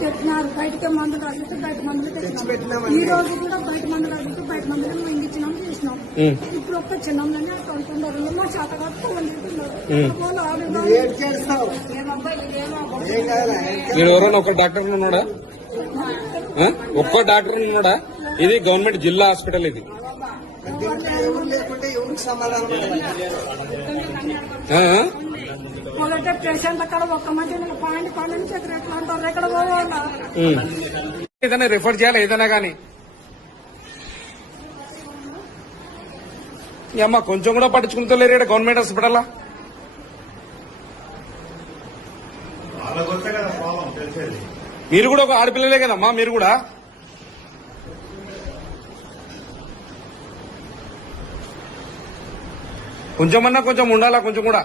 పెట్టినారు. బయటకే మందులు అడిగితే బయట మందులు పెట్టినాం. ఈ రోజు కూడా బయట మందులు అడిగితే బయట మందులు మేము ఇచ్చినాం చేసినాం. ఇప్పుడు ఒక్క చిన్నంలోనే అంటున్నారు. మా చేత మీరు ఎవరైనా ఒక డాక్టర్ ఉన్నాడా? ఒక్క డాక్టర్ ఉన్నాడా? ఇది గవర్నమెంట్ జిల్లా హాస్పిటల్. ఇది మొదట పేషెంట్ అక్కడ ఒక్క మధ్య పాయింట్ పన్నెండు ఎట్లా అంటారు. ఎక్కడ పోవాలా? ఏదైనా రిఫర్ చేయాలి ఏదైనా కానీ. అమ్మ కొంచెం కూడా పట్టించుకుంటలేరు ఇక్కడ గవర్నమెంట్ హాస్పిటల్. మీరు కూడా ఒక ఆడపిల్లలే కదమ్మా, మీరు కూడా కొంచెమన్నా కొంచెం ఉండాలా, కొంచెం కూడా.